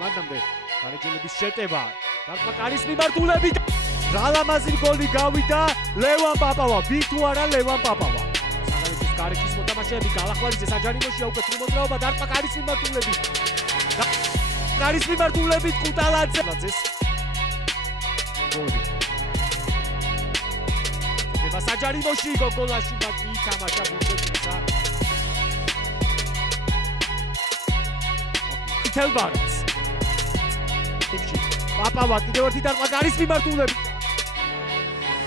მანამდე გარეჯელების შეტევა დარტყმა კარის მიმართულებით რალამაზი გოლი გავიდა ლევან პაპავა ვინ თუ არა ლევან პაპავა საგარეჯის გარეჯის მოთამაშეები გალახვარიძე საჯარიმოშია უკეთ მოძრაობა დარტყმა კარის მიმართულებით კარის მიმართულებით კუტალაძეს გოლი ება საჯარიმოში გოგოლაში ბაკი ითამაშა ბუნდესლიგა თელბარს პაპავა კიდევ ერთი დარტყმა კარის მიმართულებით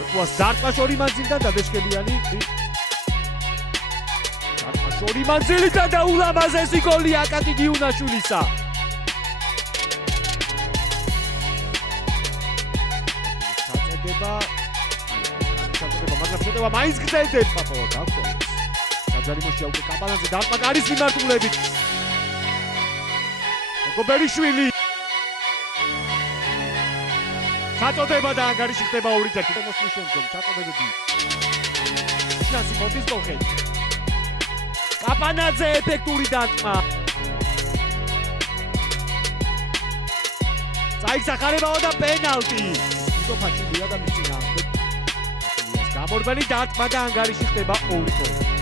ეთუას დარტყმა შორი მანძილიდან დადეშკელიანი დარტყმა შორი მანძილიდან და ულამაზესი გოლი აკაკი გიუნაშვილისა საწოდება მაგრამ შეტევა მაინც გრძელდება პაპავა დაგწოლეს საჯარიმოშია უკვე კაპალანძე დარტყმა კარის მიმართულებით გობერიშვილი საწოდება და ანგარიში ხდება 2-1 მოსვლის შემდგომ საწოდებები შანსი მოდის გოლხეთ კაპანაძე ეფექტური დარტყმა წაიგზახარებაო და პენალტი იგო ფაჩულია და მის წინააღმდეგ გამორბელი დარტყმა და ანგარიში ხდება 2-2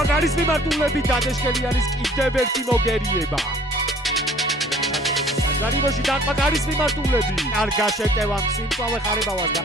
მაგარის მიმართულებით დადეშკელიანის კიდევ ერთი მოგერიება. საჯარიმოში დარტყმა კარის მიმართულებით. კარგა შეტევა სიმწვავე ხარებავას და